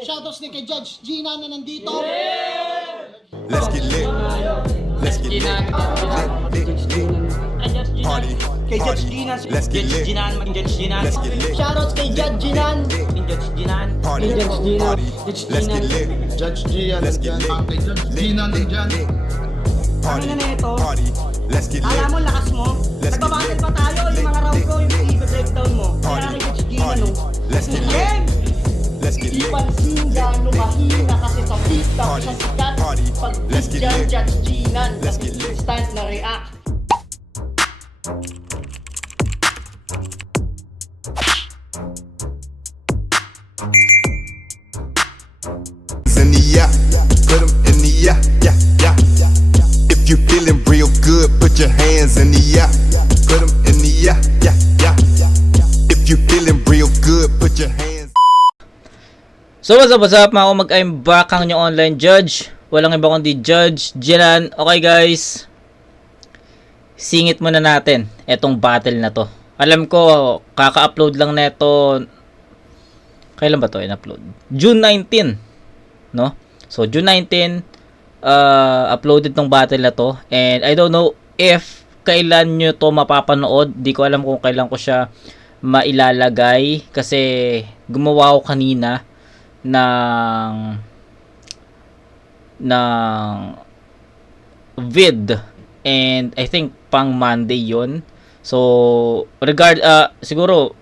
Shoutouts din kay Judge Gina na nandito. Let's get lit. Let's get lit. Party. Kay Judge Gina. Let's get lit. Let's get lit. Shoutouts kay Judge Ginan. Party. Party. Let's get lit. Judge Gian. Let's get lit. Judge Gina nandyan. Party. Ano na ito? Party. Let's get lit. Alam mo, lakas mo. Let's get Nagbabattle lit. pa tayo. Yung mga round ko, yung i-breakdown mo. Kaya Party. kay Judge Gina, Party. no? Let's get lit. Game! Let's get Di lit. pansin gano'ng mahina kasi sa TikTok Party. sa sikat. Party. Pag Let's get dyan, lit. Judge Ginan. Let's get lit. Instant na react. In the yeah, put 'em in the yeah, yeah, yeah. If you feeling real good, put your hands in the yeah, put 'em in the yeah, yeah, yeah. If you feeling real good, put your hands. So what's up mga kumag, I'm back ang inyong online judge. Walang iba kundi Judge Jilan. Okay guys, singit muna natin etong battle na to. Alam ko kaka-upload lang na ito. Kailan ba to in-upload? June 19, no? So June 19 uploaded tong battle na to, and I don't know if kailan nyo to mapapanood. Di ko alam kung kailan ko siya mailalagay kasi gumawa ako kanina ng vid, and I think pang Monday yon. So siguro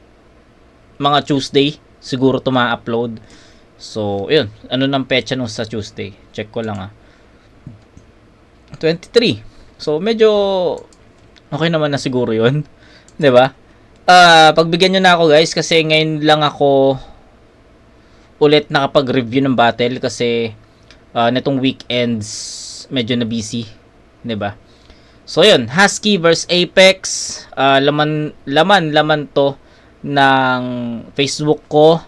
mga Tuesday siguro to ma-upload. So yun, ano nang petsa nung sa Tuesday, check ko lang 23. So medyo okay naman na siguro yun, 'di ba? Pagbigyan nyo na ako guys kasi ngayon lang ako ulit nakapag-review ng battle kasi netong weekends medyo na busy, 'di ba? So yun, Husky versus Apex, laman to ng Facebook ko,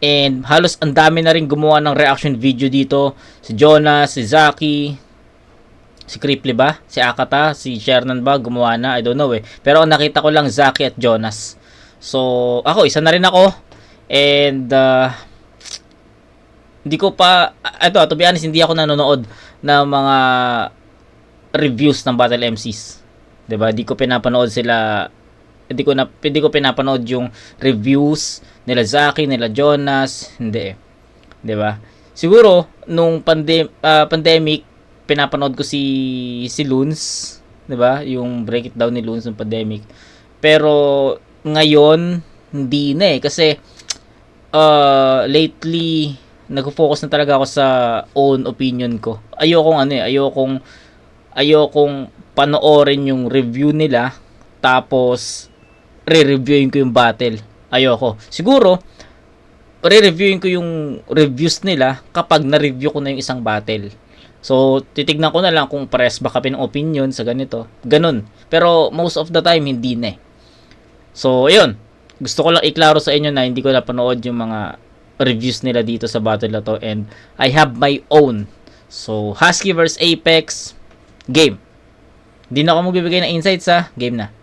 and halos ang dami na rin gumawa ng reaction video dito. Si Jonas, si Zaki, si Cripply ba? Si Akata, si Shernan ba? Gumawa na, I don't know eh. Pero nakita ko lang Zaki at Jonas. So ako, isa na rin ako, and hindi ko pa, to be honest, hindi ako nanonood ng mga reviews ng Battle MCs. 'Di ba? Hindi ko pinapanood yung reviews nila Zaki, nila Jonas, hindi eh. 'Di ba? Siguro nung pandemic pinapanood ko si Loons, 'di ba? Yung break it down ni Loons ng pandemic. Pero ngayon hindi na eh kasi lately nagfo-focus na talaga ako sa own opinion ko. Ayokong panoorin yung review nila tapos re-reviewin ko yung battle. Ayoko. Siguro re-reviewin ko yung reviews nila kapag na-review ko na yung isang battle. So titignan ko na lang kung pares ba kami ng opinion sa ganito. Ganun. Pero most of the time hindi na eh. So ayun. Gusto ko lang iklaro sa inyo na hindi ko napanood yung mga reviews nila dito sa battle na to, and I have my own. So Husky vs Apex, game. Hindi na ako magbibigay ng insights game na.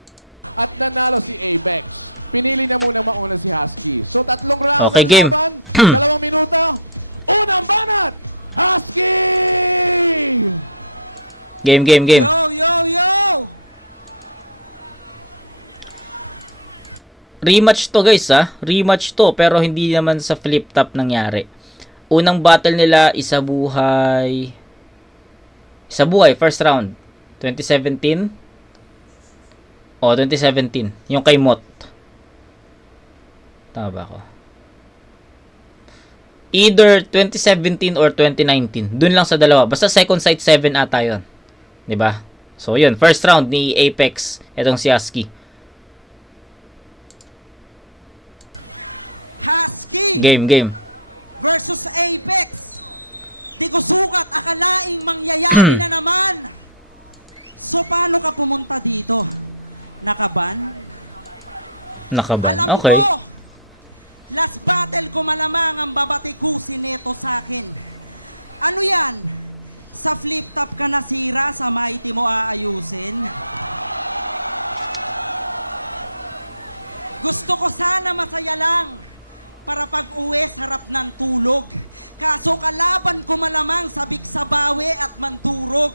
Okay, game. Game. Rematch to guys rematch to, pero hindi naman sa flip top nangyari. Unang battle nila isa buhay first round 2017 2017 yung kay Mot, tama ba ako? Either 2017 or 2019, dun lang sa dalawa, basta second sight 7 ata yun, 'di ba? So yun, first round ni Apex, etong si Husky. Game. Nakaban. Okay. magtulog. Kaya alaman ko na naman kabit sa bawi at magtulog.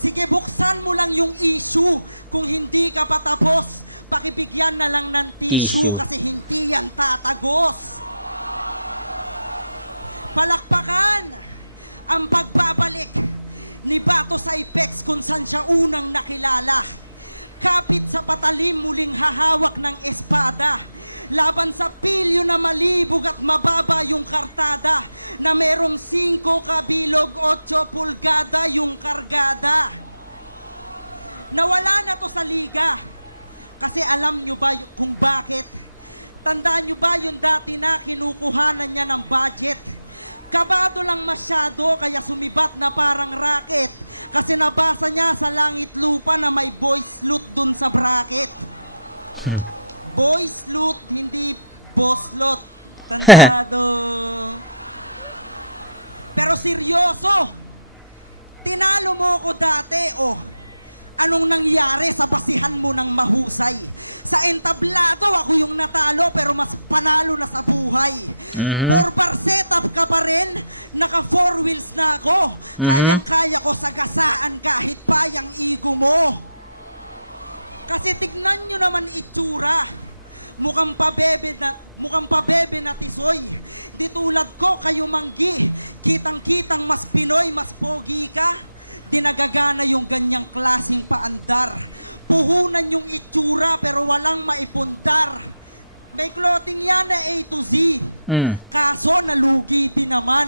Ibibuksan mo lang yung issue kung hindi ka matapos. Pagkikigyan na lang ng Issue. hindi ang tatagos. Palakpakan ang pagpapalik ni Paco Saitex kung saan sa unang nakilala. Kapit sa patalim muling hahawak ng espada. Laban sa pilyo na malibog at mababa yung kartada na mayroong 5 kabilog 8 pulgada yung karkada. Nawala na ko sa liga. Kasi alam niyo ba kung bakit? Tandaan niyo ba yung dati na pinukuhanan niya ng budget? Kabato lang masyado kaya kumibak na parang rato. Kasi nabasa niya sa langit lupa na may voice loop dun sa bracket. Voice loop, hindi voice loop. Pero seryoso, tinalo mo ako dati, oh. Anong nangyari? Patapihan mo ng mahusay. Sa Intapilada, yung natalo, pero panalo na katumbay. Targetas ka pa rin, naka-4 wheels na ako. Kaya ko pagkasaan kahit kayang ipo mo. Kasi tignan nyo naman yung itsura. Mukhang pabebe na ito. Itulad ko kayo manggi. Kitang-kitang mas Pinoy, mas probika. Tinagagana yung kanyang klaseng paangka. Puhunan yung itsura pero walang maipunta. May clothing niya na A to B. Kaso na ng TV naman.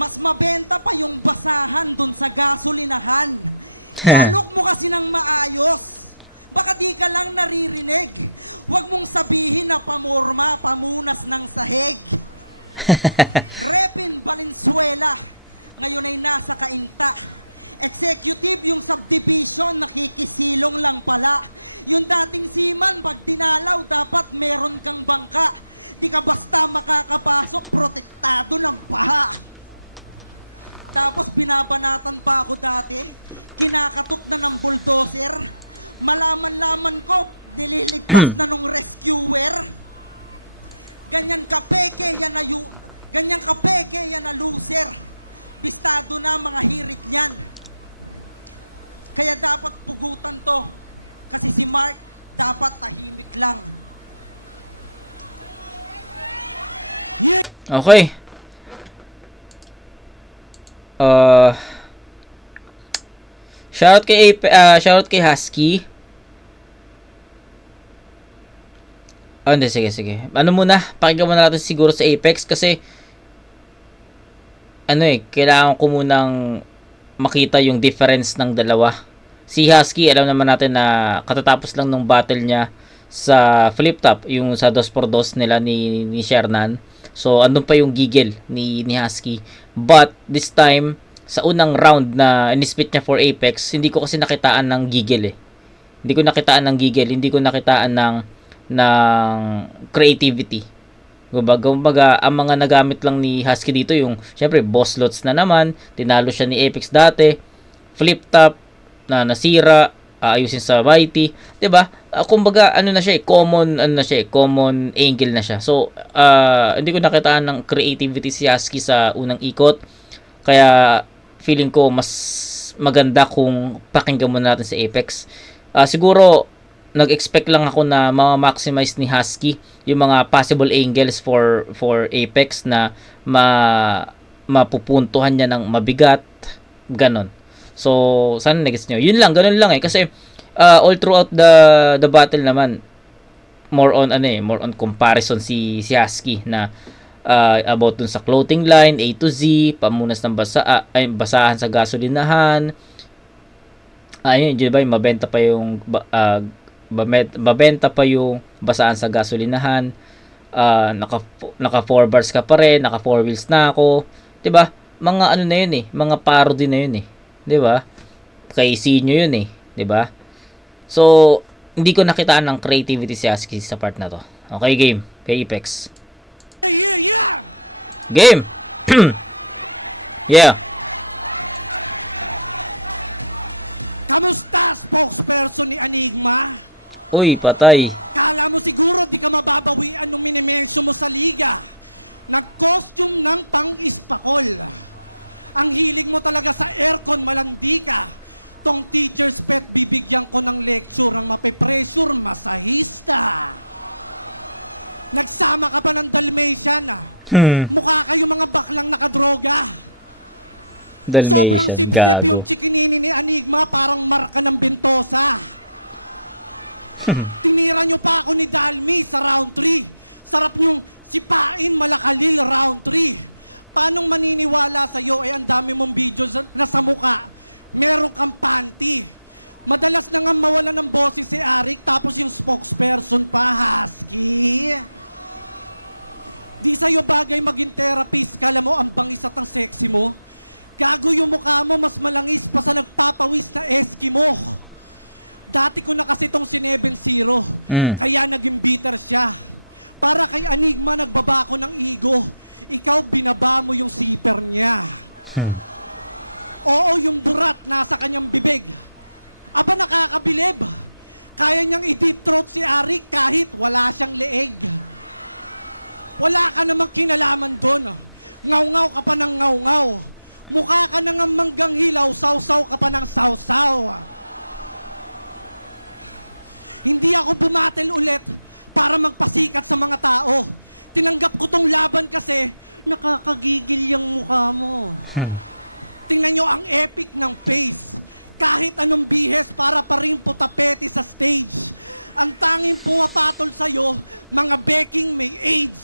Mas mabenta pa yung basahan kung sa gasolinahan. Huwag mo kasi ng maayos. Pagkati ka lang narinig. Huwag mong sabihin na pamorma, pamunas ng sahig. Refill Valenzuela. Ano rin nasa kainta. Executive yung subdivision na ikisilong ng sarap. Yung dating iman, pag tinalaw, dapat meron siyang bangka. Sinabasta makakapasok, protestado ng para. Tapos pinapanakon pa ako dati. Pinakapit ka ng bulldozer. Malaman-laman ko, pilisip ka ng rescuer. Ganyang kapeke yan na loser. Estado na mga hilig yan. Kaya dapat subukan to. Kasi si Mark, dapat ang lang. Okay. Shoutout kay Husky. Hindi, sige. Ano muna, pakinggan muna natin siguro sa Apex kasi kailangan ko munang makita yung difference ng dalawa. Si Husky, alam naman natin na katatapos lang nung battle niya sa flip top, yung sa 2x2 nila ni Shernan. So, andun pa yung giggle ni Husky. But, this time, sa unang round na inispit niya for Apex, hindi ko kasi nakitaan ng giggle eh. Hindi ko nakitaan ng creativity. Kumbaga, ang mga nagamit lang ni Husky dito yung, syempre, boss lots na naman. Tinalo siya ni Apex dati. Flip top na nasira. Ayusin sa Mighty. Diba? Kumbaga, common angle na siya. So, hindi ko nakitaan ng creativity si Husky sa unang ikot. Kaya, feeling ko mas maganda kung pakinggan muna natin sa Apex. Siguro, nag-expect lang ako na ma-maximize ni Husky yung mga possible angles for Apex na mapupuntuhan niya ng mabigat, ganon. So, sana nag-gets nyo. Yun lang, ganun lang eh. Kasi, all throughout the battle naman, more on comparison si Husky na about dun sa clothing line, A to Z, pamunas ng basahan sa gasolinahan. Ayun, di ba, mabenta pa yung basahan sa gasolinahan. Naka 4 bars ka pa rin, naka 4 wheels na ako. 'Di ba? Mga na 'yun eh, mga parody na 'yun eh. 'Di ba? Kay Sinyo 'yun eh, 'di ba? So, hindi ko nakitaan ng creativity si Husky sa part na 'to. Okay, game. Kay Apex. Game. Yeah. Uy, patay. Alam mo siguro, hindi ka mapapawin ang nomination mo sa liga. Nag-out mo yung Ika, kung teachers kung bibigyan ko ng lecture, matipressure, makalit ka. Nagsama ka ba ng Dalmatian? Mukha kayo mga taklang nakadroga. Dalmatian, gago. Si kinili ni Enigma, parang nako ng bangkesa. Tumira mo pa ako ni Johnny sa round 3. Sarap mo, ipahin mo na kami na round 3. Paano maniniwala sa'yo kung dami mong video na pamata? Meron kang tanti. Madalas na nga mawala ng boses ni Arik tapos yung spokesperson pa. Hindi. Di sa'yo kagay maging therapist, kala mo ang pang-isakasipsi mo. Kagay yung makama mas malangis na nagtatawis na HP mo. Dati ko na kasi itong sinebel zero. Kaya naging bitter siya. Para kay Enigma nagbabago ng ego. Ikaw binaba mo yung filter niya. Kaya yung drop nasa kanyang bibig. Ako nakakapilid. Kaya niyang i-check si Arik kahit wala pang leeg. Wala ka namang kinalaman dyan. Ngayon ka pa ng langaw. Mukha ka naman ng gangilaw, kaukaw ka pa ng paukaw. Hindi ako tumatin ulit. Kaya nagpasikat ng mga tao. Tinanggap ko itong laban kasi nakakagitin yung mukha mo. Tingnan niyo ang epic ng face. Kahit anong bihet para ka rin putapete sa stage. Ang tanging pumapatol sa'yo, mga begging ni AIDS.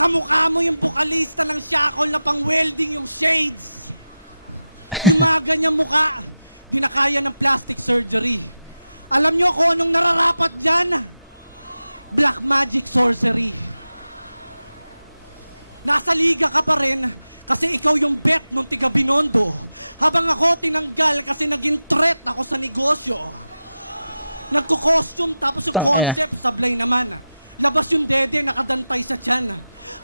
Ang mukha mo yung bukalista ng sakon na pang-welding ng face. Ang ganyan mukha, pinakaya ng plastic surgery. Alam niyo kung anong nakakapat doon? Black magic surgery. Kakaliga ka ba rin kasi ikaw yung pet ng tika-Binondo. At ang ako tinanggal kasi naging threat ako sa negosyo. Nagko-costume tapos Tangina. sablay naman. Bakit yung dede nakatampay sa kan?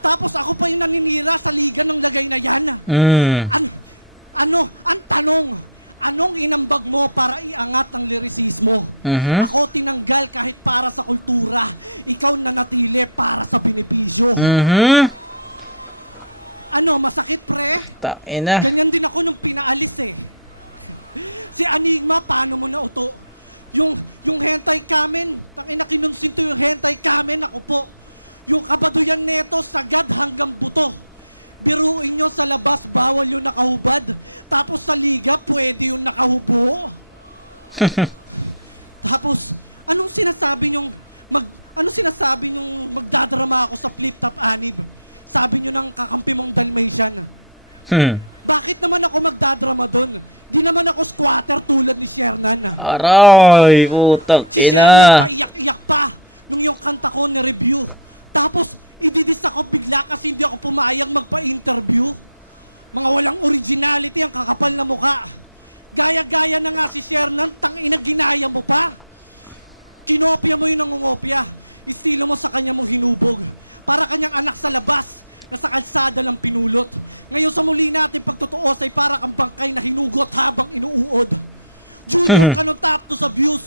Tapos ako pa yung nanginira sa liga ng lagay na yan. Ang tanong, anong inambag mo para iangat ang niresilyo? O tinanggal kahit para sa kultura, ikaw nakapili para sa politiso. Ano, masakit pre? Tangina. Hindi ako nung pinaalis eh. Si Enigma, paano mo na ito? Yung hentay kanin, kasi nakinagsin ko yung hentay kanin ako po. Yung kapatilang neto, sagat hanggang puto. Piruin nyo sa labas, bawal yung nakaubad. Tapos sa liga, 20 yung nakaupo. Tapos, anong sinasabi nung magkakaroon na ako sa clip at anin? Sabi nyo ng kakampi mong Dalmatian. Bakit naman ako magtadramaton? Di naman ako swata tulad ni Sherman. Aray, putang ina. Iyak-iyak pa kung yung kanta ko na review. Tapos, nagagat ako bigla kasi hindi ako pumayang nagpa-interview. Mga walang originality ang kakapal na mukha. Kaya-kaya naman si Sherman, takina kinaya mo ka. Pinatuloy ng mga opya. Istilo mo sa kanya mo hinubog. Para kanyang anak sa labas at sa kalsada ng pinulot. Ngayon sa muli natin pagkatuos ay parang ang pagkain na hinubog habang inuuod. Nalutap ko sa views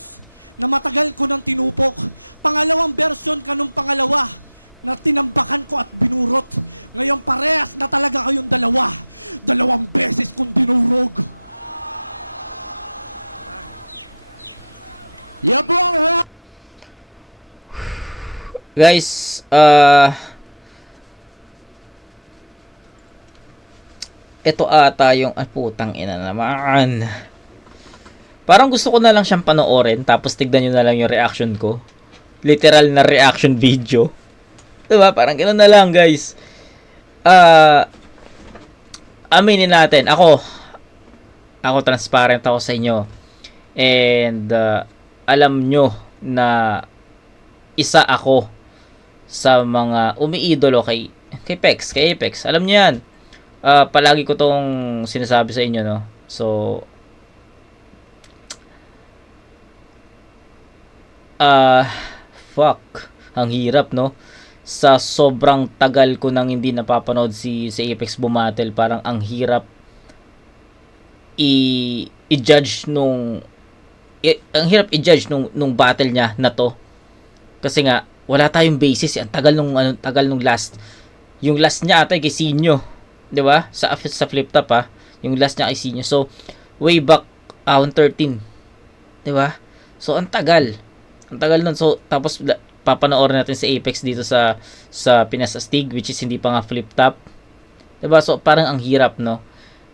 na matagal ko ng tinupag. Pangalawang version ko ng pangalawa na tinambakan ko at pinurot. Ngayong parehas na talaga kayong dalawa. Dalawang beses kong pinurot. Guys, ito ata yung putang ina naman. Parang gusto ko na lang siyang panoorin tapos tignan nyo na lang yung reaction ko. Literal na reaction video. Diba? Parang gano'n na lang, guys. Aminin natin, ako transparent ako sa inyo. And alam nyo na isa ako sa mga umiidolo kay Apex. Alam niyo yan. Palagi ko tong sinasabi sa inyo, no. So fuck, ang hirap, no. Sa sobrang tagal ko nang hindi napapanood si Apex bumatel, parang ang hirap i-judge nung battle niya na to. Kasi nga wala tayong basis, ang tagal nung last. Yung last niya ata kay Sinyo, 'di ba? Sa flip top yung last niya kay Sinyo. So way back round 13. 'Di ba? So ang tagal. Ang tagal nun. So tapos papanoorin natin sa Apex dito sa Pinas Astig, which is hindi pa nga flip top. 'Di ba? So parang ang hirap, no?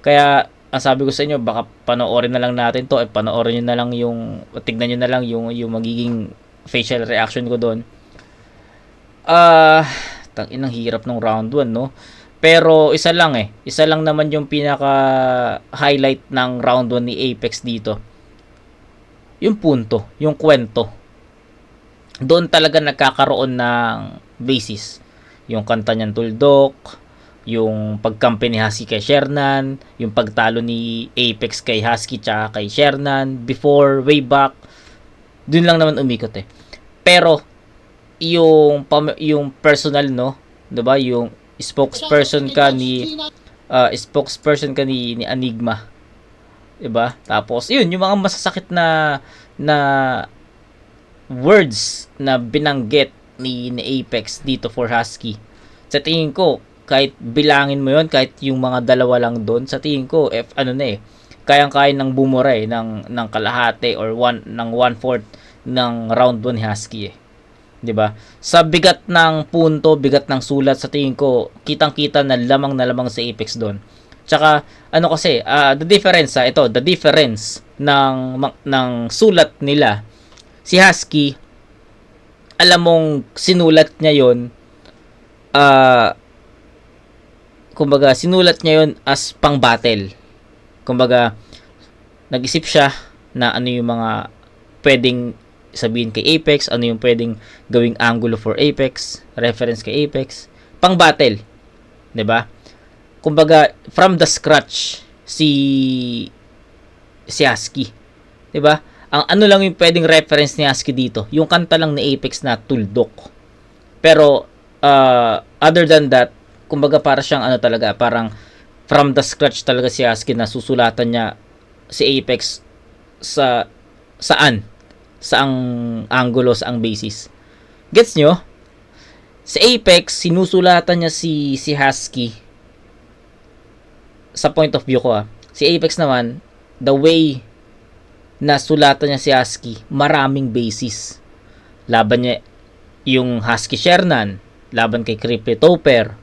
Kaya ang sabi ko sa inyo, baka panoorin na lang natin 'to, panoorin niyo na lang tignan niyo na lang yung magiging facial reaction ko doon. Tangin, ang hirap ng round 1, no? Pero isa lang naman yung pinaka highlight ng round 1 ni Apex dito. Yung punto, yung kwento. Doon talaga nagkakaroon ng basis. Yung kanta niyang Tuldok, yung pagkampi ni Husky kay Shernan, yung pagtalo ni Apex kay Husky tsaka kay Shernan before, way back. Doon lang naman umikot eh. Pero yung personal, no, 'di ba, yung spokesperson ka ni Enigma, 'di ba? Tapos yun, yung mga masasakit na words na binanggit ni Apex dito for Husky. Sa tingin ko, kahit bilangin mo yun, kahit yung mga dalawa lang doon, sa tingin ko kayang-kaya ng bumura ng kalahati or 1/4 ng round 1 ni Husky eh. 'Di ba? Sa bigat ng punto, bigat ng sulat, sa tingin ko kitang-kita na lamang sa Apex doon. Tsaka kasi the difference ng sulat nila, si Husky, alam mong sinulat niya 'yon, kumbaga sinulat niya 'yon as pang battle. Kumbaga nag-isip siya na ano yung mga pwedeng sabihin kay Apex, ano yung pwedeng gawing angulo for Apex, reference kay Apex, pang battle, 'di ba? Kumbaga from the scratch si Husky, 'di ba? Ang ano lang yung pwedeng reference ni Husky dito, yung kanta lang ni Apex na Tuldok. Pero other than that, kumbaga para siyang talaga, parang from the scratch talaga si Husky na susulatan niya si Apex saang angulo, saang basis. Gets nyo? Sa Apex, sinusulatan niya si Husky sa point of view ko. Si Apex naman, the way na sulatan niya si Husky, maraming basis. Laban niya yung Husky Shernan, laban kay Creepy Topper,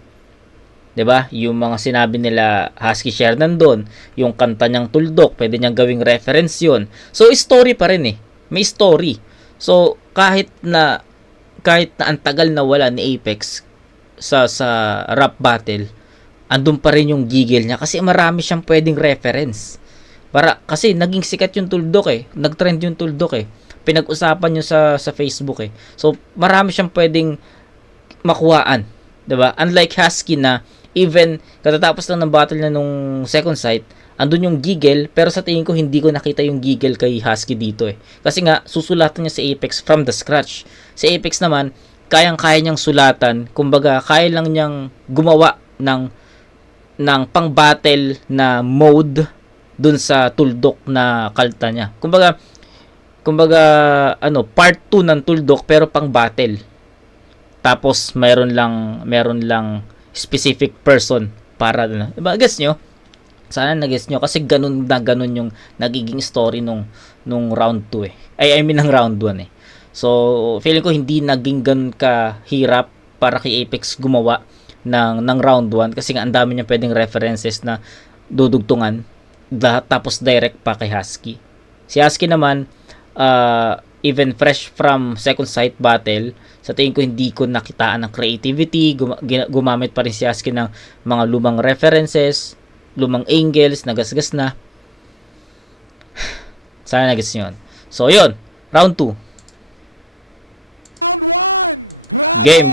'di ba? Yung mga sinabi nila Husky Shernan doon, yung kanta niyang Tuldok, pwede niyang gawing reference 'yon. So story pa rin eh. May story. So kahit na ang tagal na wala ni Apex sa rap battle, andun pa rin yung gigil niya kasi marami siyang pwedeng reference. Kasi naging sikat yung Tuldok eh. Nag-trend yung Tuldok eh. Pinag-usapan niyo sa Facebook eh. So marami siyang pwedeng makuhaan, 'di ba? Unlike Husky na even katatapos lang ng battle na nung second sight, andun yung giggle, pero sa tingin ko hindi ko nakita yung giggle kay Husky dito eh. Kasi nga susulatan niya si Apex from the scratch. Si Apex naman, kayang-kaya niyang sulatan, kumbaga kaya lang niyang gumawa ng pang-battle na mode dun sa Tuldok na kalta niya. Kumbaga part 2 ng Tuldok pero pang-battle. Tapos meron lang specific person para doon. Diba, guess nyo? Sana na-guess nyo kasi ganun yung nagiging story nung round 2 eh. I mean ng round 1 eh. So, feeling ko hindi naging ganun kahirap para kay Apex gumawa ng round 1 kasi nga ang dami niya pwedeng references na dudugtungan tapos direct pa kay Husky. Si Husky naman, even fresh from second sight battle, sa tingin ko hindi ko nakitaan ng creativity. Gumamit pa rin si Husky ng mga lumang references, lumang angles, nagasgas na. Sana nagas yun. So yun, round 2. Game.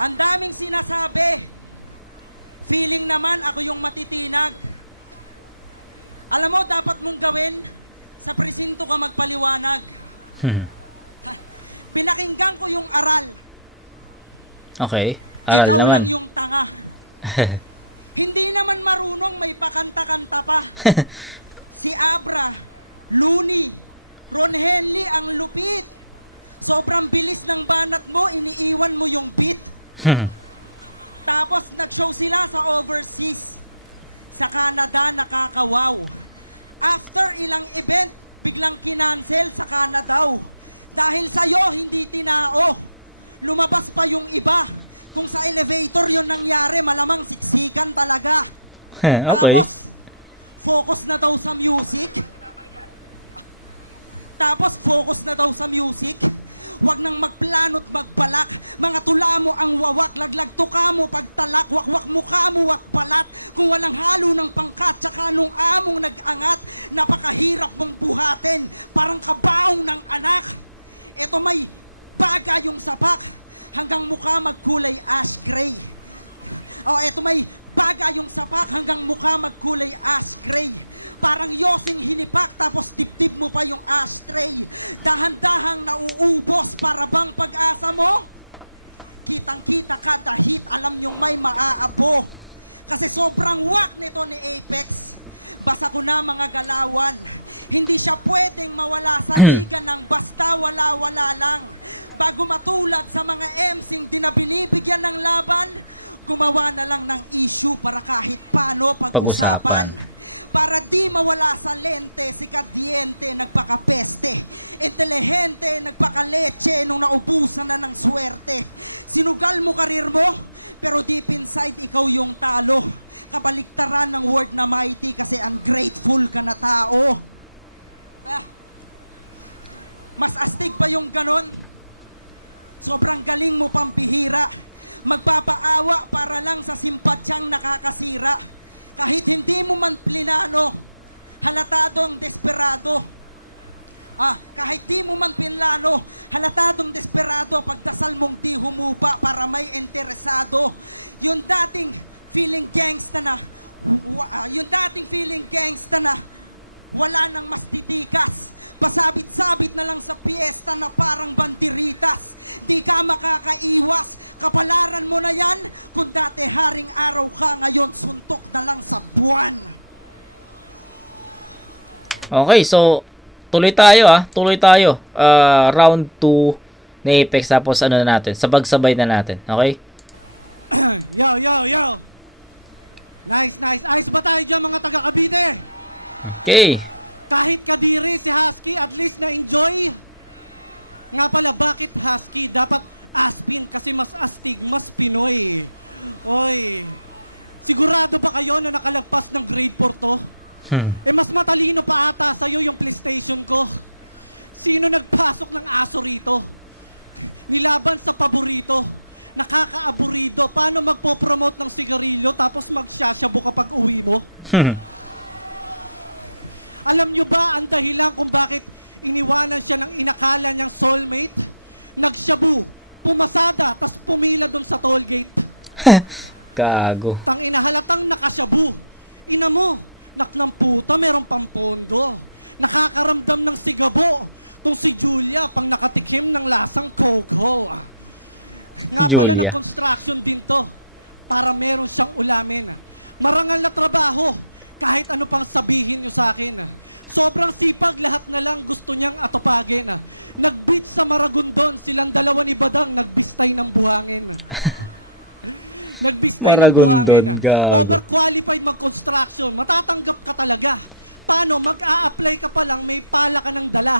Ang daming sinasabi. Feeling naman ako yung matitira. Alam mo, dapat kong gawin sa prinsipyo ka magpaliwanag. Pinakinggan ko yung aral. Okay, aral naman. Hindi naman marunong, may pakanta-kanta pa. Si Abra, Luli, Ronhelli, ang lupit. sobrang bilis ng banat mo, iniiwan mo yung beat. Tapos nagsong sila sa overseas. Sa Canada, nakakawaw. After ilang event, biglang kinancel sa Canada. Dahil kayo, hindi tinao. Lumabas pa yung iba. Yung elevator yung nangyari, malamang bigan talaga. Okay. Focus na daw sa music. Tapos focus na daw sa music. Huwag nang magpilanod magpanak. Malapula mo ang wawak. Maglagto ka mo magpanak. Wak mukha mo magpanak. Kung walang halo ng pagkat sa kalukha mo nag-anak. Napakahirap kong buhatin. Parang kapaan ng anak. Ito may baka yung sapa. Hanggang mukha magkulay ashtray. O ito may baka yung sapa. Hanggang mukha magkulay ashtray. Parang yoking hinipak. Tapos titin mo pa yung ashtray. Dahan-dahan na uungkos para bang panata mo. Kitang-kita ka dahil alam nyo may mahahabo. Kasi sobrang work ni communication. Basta ko na mga galawan. Hindi ka pwedeng mawala sa isa ng basta wala-wala lang. Bago matulad sa mga MC na binibigyan ng laban, gumawa na lang ng issue para kahit paano Pag-usapan. para di mawala sa lente si kliyente nagpakapeste. Inteligente nagpakalete nung naupuso na ng swerte. Sinugal mo karir mo, pero deep inside ikaw yung talo. Kabaliktaran ng word na mighty kasi ang grateful sa nakao. Makasip pa yung garot, sobrang galing mo pang pihira. Magpapaawa para lang sa simpatyang nakakasira. Kahit hindi mo man pinado, halatadong desperado. Kahit hindi mo man pinado, halatadong desperado, magdasal mong piho mo pa para may interesado. Yung dating feeling gangsta na, yung dating feeling gangsta na, wala nang masisita. Kasabit-sabit na lang sa piyesta na parang bangkirita. Di ka makakaiwa, kabulakan mo na yan. Kung dati haring araw ka, ngayon suntok na lang sa buwan. Okay, so tuloy tayo Tuloy tayo. Round 2 na Apex, tapos ano na natin? Sabag-sabay na natin. Okay? Yo. Ay, babae ka mga taga-Cavite. Okay. Kahit kadiri to Husky, at least na-enjoy. Nga pala, bakit Husky? Dapat asking kasi mag-asking mo, Pinoy. Oy. Sigurado ba kayo na nakalagpak sa tripod to? O nagkakalina pa ata kayo yung PlayStation ko? Sino nagpasok ng aso nito? Nilaban sa paborito. Nakakaabot nito. Paano magpopromote ang sigarilyo tapos magsasabo ka pa ulito? Alam mo ba ang dahilan kung bakit iniwalay siya ng inakala ng soulmate? Nagsako, pumasada, pag tumilag ang sa soulmate. Gago. Pang inahalatang nakasako. Ina mo, taklang puta, meron pang pondo. Nakakaramdam ng sigabo. Kung si Julia, pang nakatikim ng lasang pondo. Julia. Dito, para meron sa ulamin. Marami na trabaho, kahit ano pang sabihin mo sa akin. Sobrang sipag lahat na lang gusto niyang atupagin. Nag-quit sa mga bundon, silang dalawa ni Gadon, nag-quit ng buhangin. Maragondon, gago. Quality of construction, matatanggap ka talaga. Paano, mag-a-apply ka pa lang, may tala ka ng dala.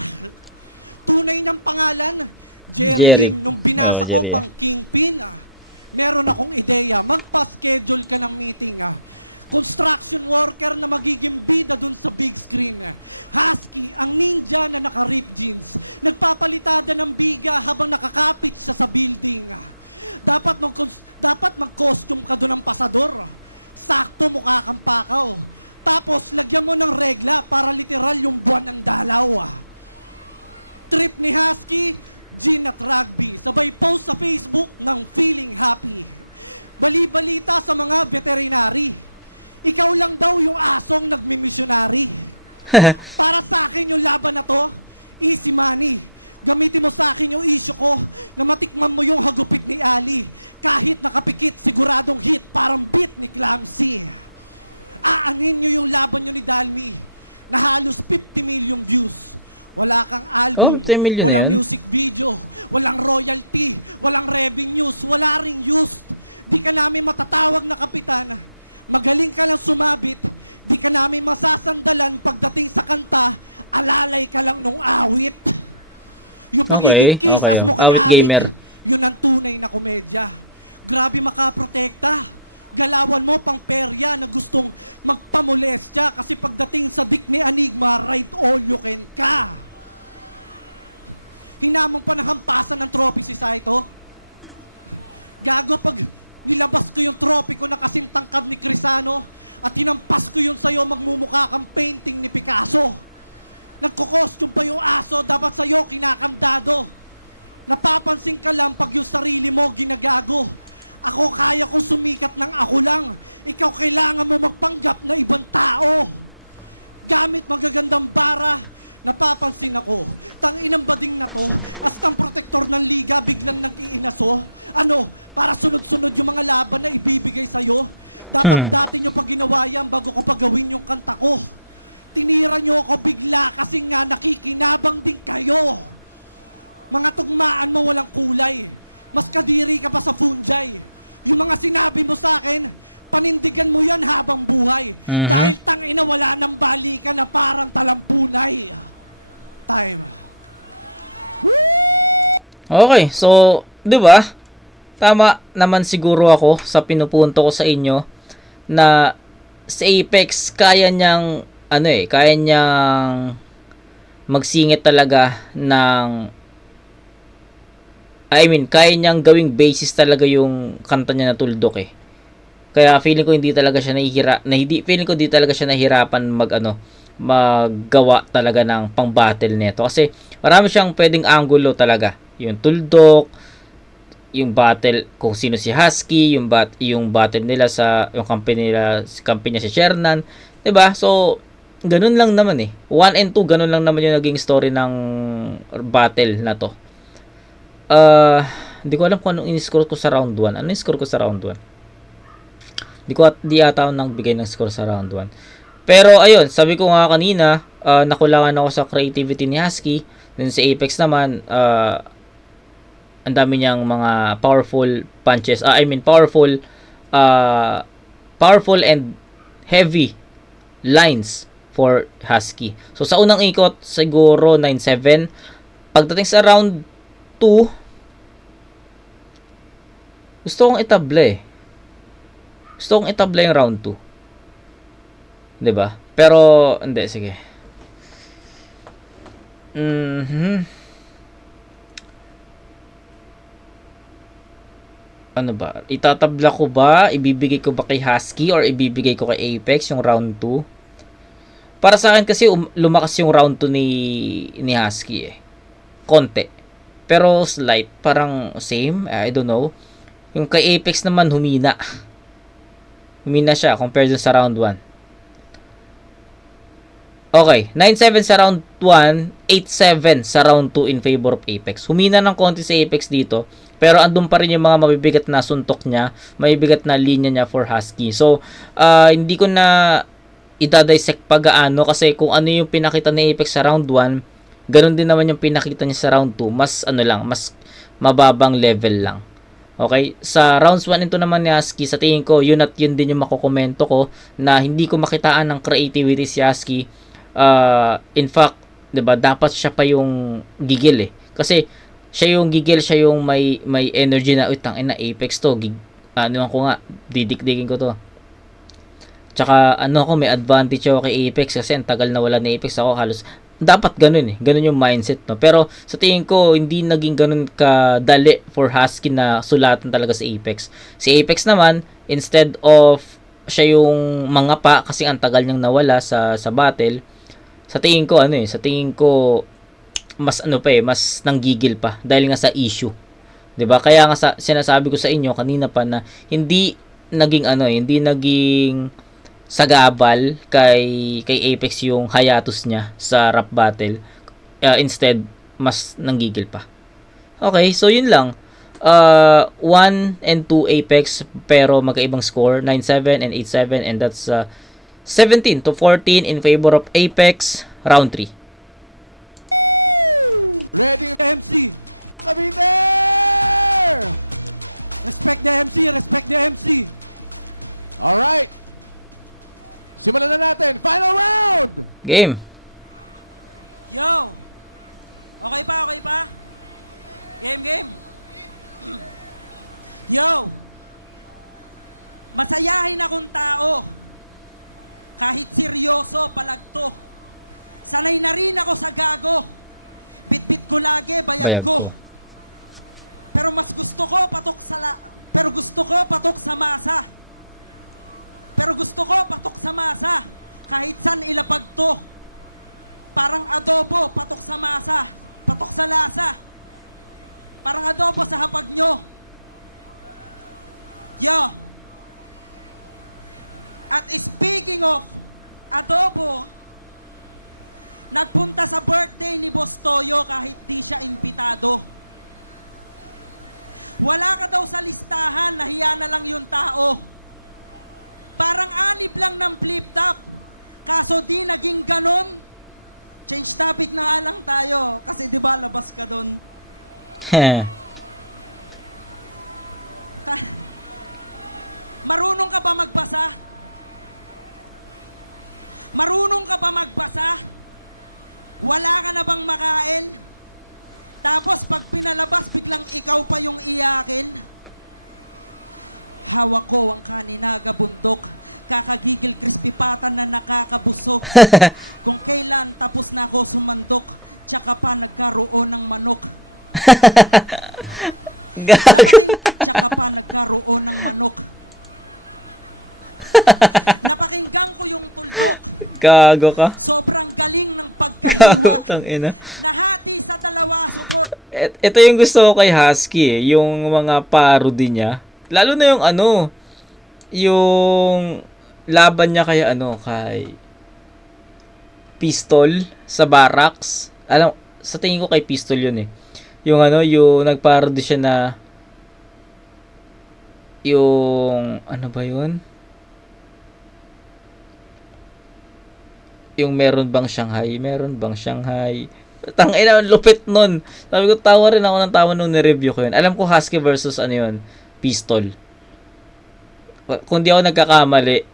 Tunay ng pangalan, Jeric. Oh, Jerry. LinkedIn. Meron akong itola, may top cabin ka ng meeting. Construction worker na magiging big of the big screen. Ang ninja na nakaritid. Nagtatalita ka ng bika habang nakakapit ka sa building. Dapat mag-costume ka ng pasador. Sakto mukha kang tao. Tapos lagyan mo ng regla para literal yung buwan ng dalaw. Trip ni Husky, yung nag-rugby. Sabay post sa Facebook ng feeling happy. Bali-balita sa mga veterinary. Ikaw lang daw yung asang nag-missionary. Kahit sa akin yung laban na to, easy money. Gamitin na sa akin yung iso ko. Namatikman mo yung hagupat ni Ali. Kahit nakapikit, siguradong hit, parang bite mo si Alfie. Aanin mo yung laban ni Dani. Nakaalis 50 million views. Wala kang Oh, 50 million na yun. video. ng awit. Okay, okay. Oh. Awit gamer. Mga tunay na komedya. Grabe makaprotesta. Galawan mo pang perya na gusto magpamolesta kasi pagdating sa bit ni Enigma, right all you can ka. Hinamon pa ng basa ng trophy si Santo. Sabi ko, nilabas ko yung trophy ko na kasi pagkab ni Crisano at hinampas ko yung tayo magmumukha kang painting ni Picasso. Nagkukostume pa yung ako, dapat ko yung kinakantado. Napapansin ko lang pag yung sarili mo pinagago. Ako kaya ko tumikat ng ako lang. Ikaw kailangan mo magpanggap mo ibang tao. Saan ko magandang para natapasin ako. Pag ilang galing na ako, natapasin ko ng ligaw at ng nakikin ako. Ano, para sunod-sunod yung mga lahat na ibibigay sa'yo. Kasi yung paginawa yan bago ko pagawin yung kanta ko. Siniran mo ako bigla kasi nga nakikinabang din kayo. Mga tugmaan na walang kulay. Magkadiri ka ba sa punggay? Yung mga sinabi mo sa akin, panindigan mo yan habang buhay. Kasi na wala nang bali ka na parang talang tunay. Pare. Okay, so, 'di ba? Tama naman siguro ako sa pinupunto ko sa inyo na sa Apex kaya niyang kaya niyang magsingit talaga ng kaya niyang gawing basis talaga yung kanta niya na Tuldok eh. Kaya feeling ko hindi talaga siya nahihirapan maggawa talaga ng pang-battle nito kasi marami siyang pwedeng angulo talaga. Yung Tuldok, yung battle kung sino si Husky, yung battle nila sa yung company niya si Shernan, 'di ba? So ganun lang naman eh. 1 and 2 ganun lang naman yung naging story ng battle na to. Hindi ko alam kung anong in-score ko sa round 1. Ano in-score ko sa round 1? Di ata ako nagbigay ng score sa round 1. Pero ayun, sabi ko nga kanina, nakulangan ako sa creativity ni Husky. Then sa Apex naman, ang dami niyang mga powerful punches. Powerful and heavy lines for Husky. So sa unang ikot, siguro 9-7. Pagdating sa round 2, gusto kong itabla yung round 2. 'Di ba? Pero hindi, sige. Ano ba? Itatabla ko ba? Ibibigay ko ba kay Husky or ibibigay ko kay Apex yung round 2? Para sa akin kasi lumakas yung round 2 ni Husky eh. Konti. Pero slight, parang same, I don't know. Yung kay Apex naman humina. Humina siya compared sa round 1. Okay, 9-7 sa round 1, 8-7 sa round 2 in favor of Apex. Humina ng konti sa Apex dito, pero andun pa rin yung mga mabibigat na suntok niya, mabibigat na linya niya for Husky. So, hindi ko na idadissect pa gaano kasi kung ano yung pinakita ni Apex sa round 1, ganun din naman yung pinakita niya sa round 2, mas mas mababang level lang. Okay, sa rounds 1 ito naman ni Husky, sa tingin ko, yun din yung makokomento ko na hindi ko makitaan ng creativity si Husky. In fact, 'di ba, dapat siya pa yung gigil eh. Kasi siya yung gigil, siya yung may energy na, tangina Apex to. Ko nga, didikdikin ko to. Tsaka may advantage ako kay Apex kasi ang tagal na wala ni Apex ako, halos dapat ganun eh. Ganun yung mindset, no. Pero sa tingin ko hindi naging ganun kadali for Husky na sulatan talaga sa Apex. Si Apex naman, instead of siya yung mangapa kasi ang tagal niyang nawala sa battle, sa tingin ko mas mas nanggigil pa dahil nga sa issue. 'Di ba? Kaya nga sinasabi ko sa inyo kanina pa na hindi naging sagabal kay Apex yung hiatus niya sa rap battle. Instead, mas nanggigil pa. Okay, so yun lang. 1 and 2 Apex pero magkaibang score, 9-7 and 8-7, and that's 17-14 in favor of Apex, round 3. Game. Yo! Masayahin akong tao. Kahit seryoso, palagto. Sanay na rin ako sa gago. Pitik ko lang siya, Bayag ko. Pero mas gusto ko patok sa mata. Pero gusto ko patok sa mata. Na isang ilapat ko. Parang adobo, patok sa mata. Patok sa lasa. Parang adobo sa hapag ko. Yo! At speaking of adobo, nagpunta sa birthday ni Bostolo kahit di siya imputado. Wala ka daw sa listahan, nahiya na lang yung tao. Parang anig lang ng flip up, kaso di naging ganon. Sinasabit na lang tayo, kasi di ba labas ka doon? Marunong ka ba magpasa? Marunong ka ba magpasa? Wala ka na bang mangain? Tapos pag pinalabas, biglang ikaw pa yung iyakin? Hawak ko, nakakabugtok. Nakagigil, pipipatan na nakakabugtok. Kung kailan, tapos na ako sumandok. Saka pa nagkaroon ng manok. Gago. Saka pa nagkaroon ng manok. Napakinggan ko yung Gago ka. sobrang galing ng Gago, tangina. pagkakahati sa dalawa ko. Ito yung gusto ko kay Husky eh, yung mga parody niya. Lalo na yung yung laban niya kay kay Pistol sa Barracks. Alam, sa tingin ko kay Pistol yun eh. Yung yung nagparody siya na yung ano ba yun? Yung meron bang Shanghai? Tangina, lupit nun. Sabi ko, tawa rin ako ng tawa nung nireview ko yun. Alam ko Husky versus yun, Pistol. Kung di ako nagkakamali,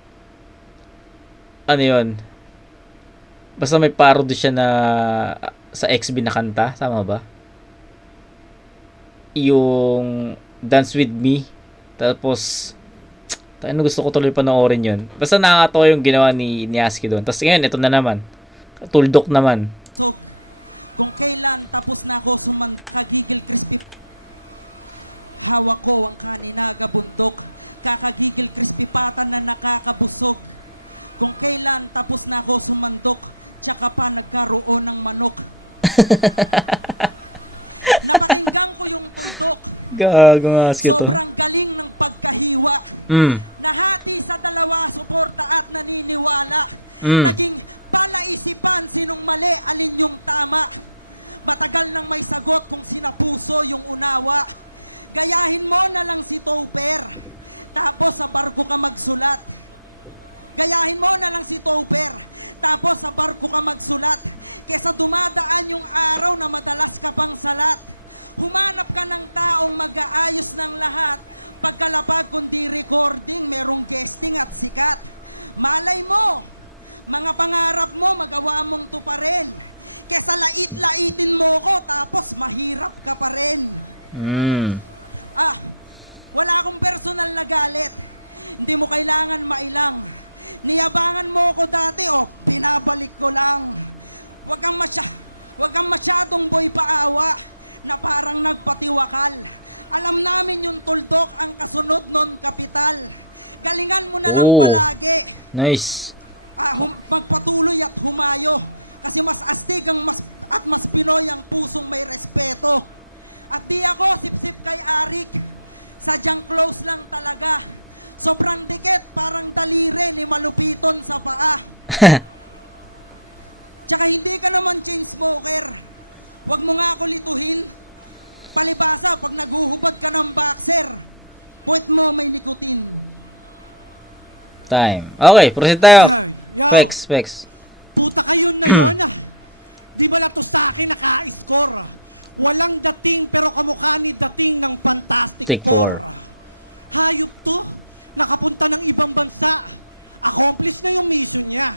yun, basta may parody siya na sa XB na kanta, tama ba? Yung Dance With Me. Tapos gusto ko tuloy panoorin yun. Basta nakakatawa yung ginawa ni Husky doon. Tapos ngayon, ito na naman. Tuldok naman. Kung kailan tapos na ako nagigil kisip. Hawak ko na nakakabugtok. Kakagigil kisipatan na nakakabugtok. Kung kailan tapos na ako sumandok. Saka pa nagkaroon ng manok. Gago nga Husky to. Ang galing ng pagkahiwa. Kahati sa dalawa ko saan naniniwala. Tama isipan sinong mali, alin yung tama. Patagal na may sagot kung sinapuso yung unawa. Gayahin mo na lang si Topper. Tapos sa barko ka magsulat. Gayahin mo na lang si Topper. Tapos sa barko ka magsulat. Kesa dumadaan yung araw na madalas ka pang salat. Humanap ka ng tao, mag-aayos ng lahat. Pagkalabas kung di recording, merong question at bigat. Malay mo, mga pangarap mo, magawa mong tumarin. Kesa lais-laisin mo ko, tapos mahirap ka pa rin. Wala akong personal na galit. Hindi mo kailangan mainam. Niyabangan mo ako dati, pinabalik ko lang. Huwag kang masyadong may paawa na parang nagpatiwakan. Alam namin yung tuldok ang kasunod bang kapital. Galingan mo na Oh, lang dati. nice. Pagpatuloy at bumayo. Kasi mas astig ang mas ilaw ng puso may respeto. At di ako higit na ari. Sadyang close lang talaga. Sobrang higit parang talili ni malupiton sa paa. Tsaka hindi ka naman kinismoker. Huwag mo nga ako lituhin. Palibasa pag naghuhubad ka ng boxer. Huwag mo may lituhin. Time. Okay, proceed tayo. Specs. Di ba natin sa akin nakaalis ko? Walang dating pero kumukali dating ng fantastic. Take 4. Hayop to, nakapunta ng ibang bansa. Ang office na yung mission niya.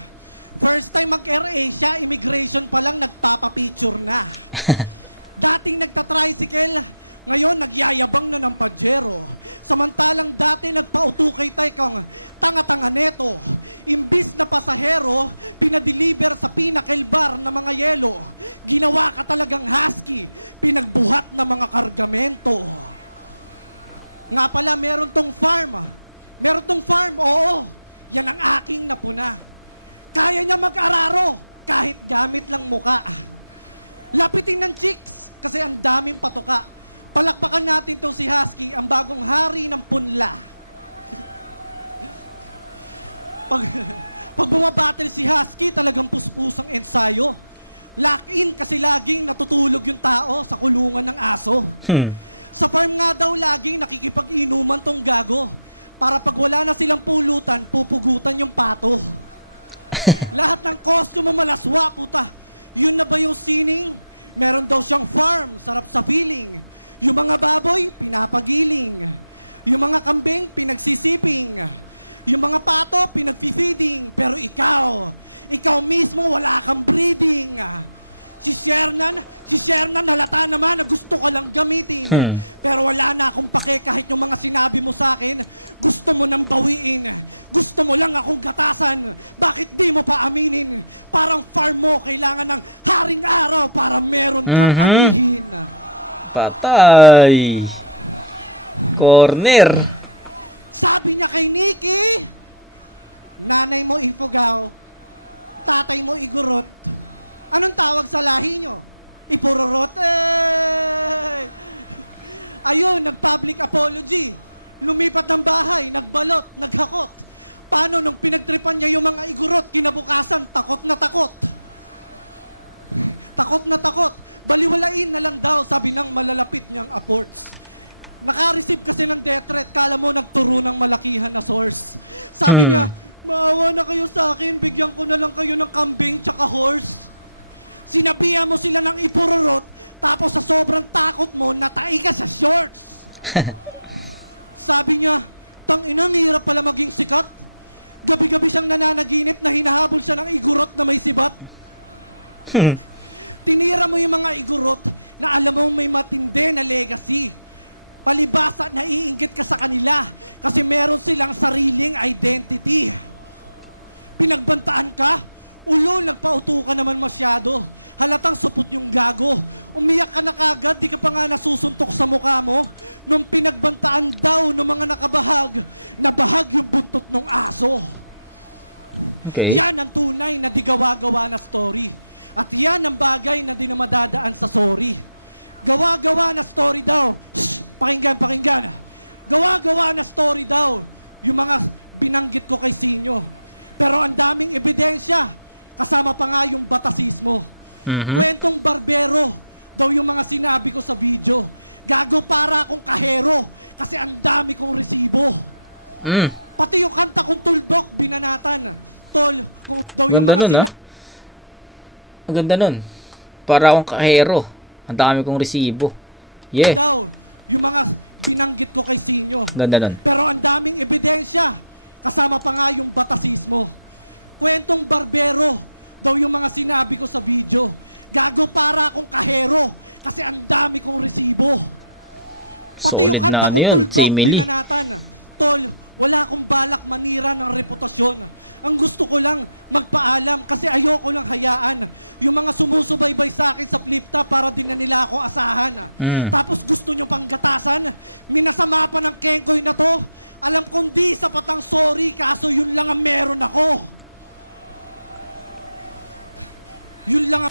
First time mag-airplane sa immigration pa lang nagpapapicture niya. Dating nagpa-tricycle, ngayon magyayabang na ng pagpero. Samantalang dati nagtutuloy ko, tanga-tanganero, imbis na pasahero, pinadiliver sa pinakaitar na mga yelo, ginawa ka talagang hasi, pinagbuhat ng mga kantamento. Nga pala meron pang fan, oo, na nakaking magmula. Kaya nga na parang ako, kahit gamit lang mukha. Napiting ng chicks, kasi ang daming pataga. Palagpakan natin ito si Happy, ang bagong hari ng punla. Kung kaya natin si Happy, talagang kuskusap na tayo. Lakin kasi laging matutulog yung tao sa kulungan ng ato. Kapag nga daw lagi nakikipag-inuman ng jago, para pag wala na silang pulutan, pupugutan yung patol. Lahat ng question na malakwang pa, man na kayong sining, meron daw siyang farm sa pagiling. Yung mga tagay, pinapagiling. Yung mga kambing, pinagsisiping. Yung mga pato, pinagsisiping. O ikaw mismo, wala kang breathing. Sisyanan, malata na na, kasi ito walang gamitin. Pero wala na akong pare kasi itong mga sinabi mo sa akin, gusto mo nang pahiin. Gusto mo lang akong katakan. Bakit di na ba aminin? Parang palmo, kailangan ng haring araw para meron. Patay. Corner. Bakit na kay Nikki? Nanay mo ito daw. Tatay mo ito ro. Anong tawag sa lahin mo? Ito ro. Ayun, nagtapit ka policy. Lumipat ang kamay, nagbalot, nagsako. Paano nagpinatripan niya yung mga isulot, pinabukasan, takot na takot. Takot na takot. Palimalagin na lang daw sabi ang malalapit mo ako. Nakakitid kasi ng benta, nagtala mo nagturo ng malaki na kapol. Wala na kayo sa akin, biglang ko na lang kayo ng campaign sa kahol. Sinapira mo sila ng isulot, at kasi sobrang takot mo, natay ka sa sport. Sabi niya, ang inyong hirap na naging sikat. Kasi naman kung nalalaginit na hinahabit ka ng isulot na ng sikat. Tinira mo yung mga isulot na alam mo yung matindi na legacy. Palipapat na iingit ka sa kanila kasi meron silang sariling identity. Kung nagbantahan ka, ngayon nagkaupo ka naman masyado. Halatang pagkikinggago. Umiyak ka na kagad, hindi ka nga nakusuntok sa mukha mo. Nang pinagbantahan ka, hindi naman ang katabag. Nabahag ang tatot ng asko. Okay. Yan ang tunay na pikawa-gawa ng story. At yan ang bagay na pinamadagaan sa story. Gawa-gawa ng story ko. Pakinggan. Gawa-gawa ng story ko. Yung mga pinanggit ko kay Sino. Pero ang daming ebidensya. Kasama pa nga yung katapit mo. Itong pagdero. Kaya yung mga sinabi ko sa dito. Gago para akong kahero. Kasi ang dami ko ng Sino. Pati yung pagkakuntulpok, binanatan. Ganda nun, ha? Ang ganda nun. Para akong kahero. Ang dami kong resibo. Yeah. Ganda nun. Pero ang daming ebidensya. Kasama pa nga yung katapit mo. Kwentong pagdero. Ang yung mga sinabi ko sa dito. Gago para akong kahero. Kasi ang dami ko ng Sino. Solid na ano yun. Simile. Pero wala akong balak manira ng reputasyon. Ang gusto ko lang, magpaalam kasi ayoko lang hayaan. Yung mga tumutubaybay sa akin sa lista para di nila ako asahan. Tapos gusto mo pang batasan, minasama ako ng kego mo to. Alam kong di sa matang story kasi yun lang ang meron ako. Yun lang.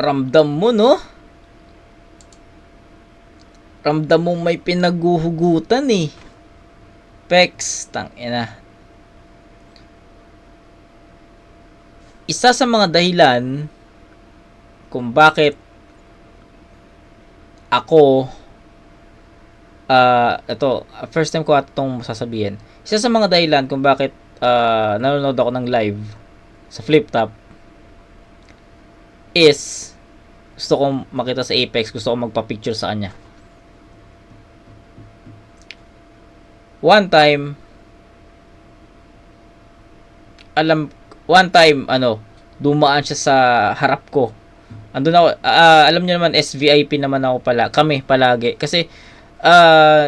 Ramdam mo, no? Ramdam mo may pinaguhugutan, eh. Pex, tangina. Isa sa mga dahilan kung bakit ako ito, first time ko itong sasabihin. Isa sa mga dahilan kung bakit nanonood ako ng live sa FlipTop is gusto kong makita sa Apex, gusto kong magpa-picture sa kanya. One time, dumaan siya sa harap ko. Andun ako, alam niyo naman, SVIP naman ako kami palagi. Kasi,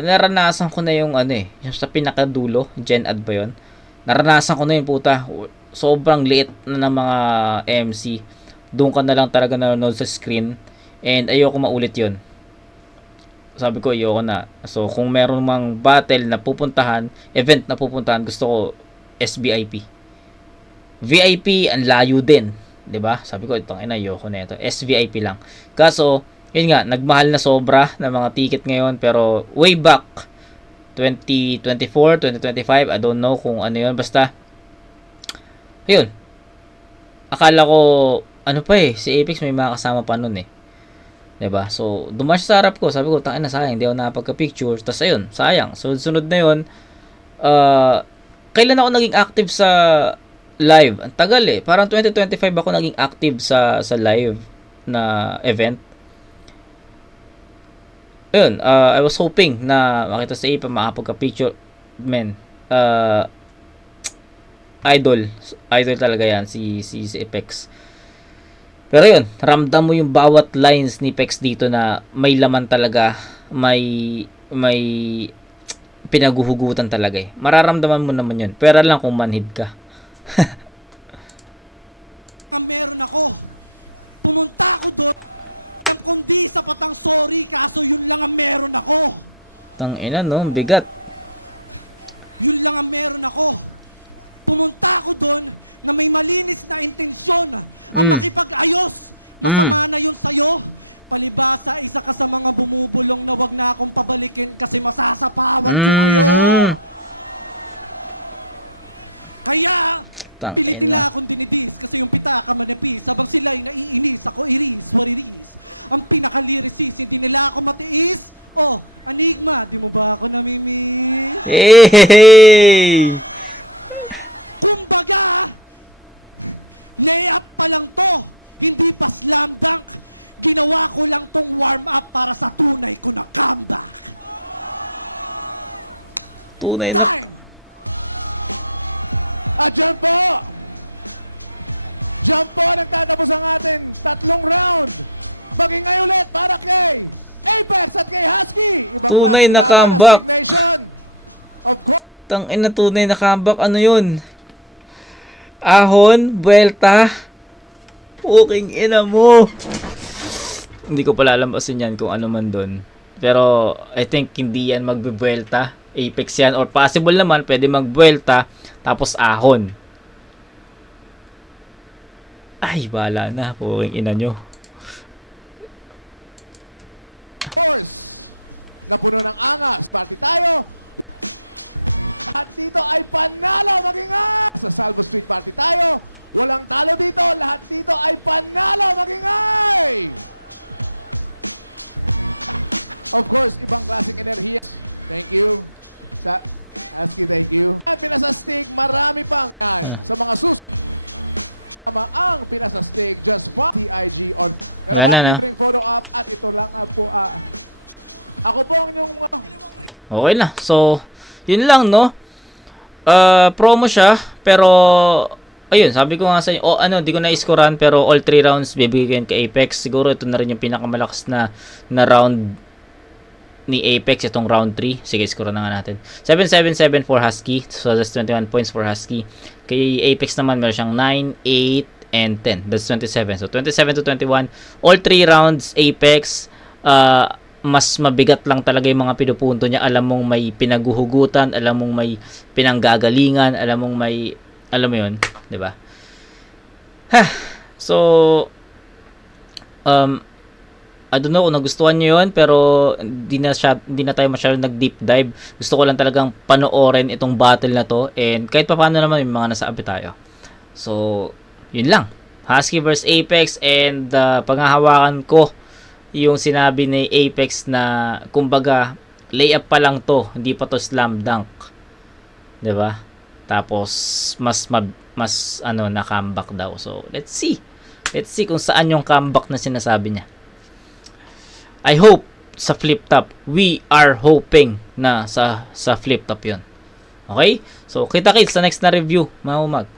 naranasan ko na yung yung sa pinakadulo, Gen Ad ba yun? Naranasan ko na yun, puta. Sobrang liit na ng mga MC. Doon ka na lang talaga nanonood sa screen. And ayoko maulit yun. Sabi ko, ayoko na. So, kung meron mang battle na pupuntahan, event na pupuntahan, gusto ko SVIP. VIP, ang layo din. 'Di ba? Sabi ko, itong ayoko na ito. SVIP lang. Kaso, yun nga, nagmahal na sobra ng mga ticket ngayon. Pero, way back, 2024, 2025, I don't know kung ano yun. Basta, ayun. Akala ko, si Apex may mga kasama pa nun eh. 'Di ba? So, dumash sa harap ko. Sabi ko, tangina, sayang, hindi ako nakapagka-picture. Tapos ayun, sayang. So, sunod na yun, kailan ako naging active sa live? Ang tagal eh. Parang 2025 ako naging active sa live na event. Ayun, I was hoping na makita sa Ape, makapagka-picture. Men, idol talaga yan, si Apex. Pero yun, ramdam mo yung bawat lines ni Pex dito na may laman talaga, may pinaguhugutan talaga eh. Mararamdaman mo naman yun. Pero lang kung manhid ka. Tang ina no, bigat. Tang ina. Hey! Tunay na comeback. Tangina, tunay na comeback. Ano yun? Ahon, buwelta. Puking ina mo. Hindi ko pala alambasin yan kung ano man doon. Pero I think hindi yan magbubuelta. Apex yan, or possible naman pwede magbuelta tapos ahon. Ay, bala na, puking ina nyo. Wala na, no? Okay na. So, yun lang, no? Promo siya, pero ayun, sabi ko nga sa inyo, di ko na-scorean, pero all 3 rounds bibigyan kay Apex. Siguro ito na rin yung pinakamalakas na round ni Apex, itong round 3. Sige, score na nga natin. 777 for Husky. So, that's 21 points for Husky. Kay Apex naman, meron siyang 9, 8, and 10. That's 27. So, 27 to 21. All 3 rounds, Apex. Mas mabigat lang talaga yung mga pinupunto niya. Alam mong may pinaguhugutan. Alam mong may pinanggagalingan. Alam mong may... Alam mo yun? Diba? So, I don't know kung nagustuhan nyo yun, pero hindi na tayo masyadong nag-deep dive. Gusto ko lang talagang panoorin itong battle na to. And kahit pa paano naman, may mga nasabi tayo. So, yun lang. Husky vs Apex, and panghahawakan ko yung sinabi ni Apex na kumbaga layup pa lang to, hindi pa to slam dunk. 'Di ba? Tapos mas na comeback daw. So, let's see kung saan yung comeback na sinasabi niya. I hope sa flip top. We are hoping na sa flip top 'yon. Okay? So, kita-kits sa next na review, mga umag.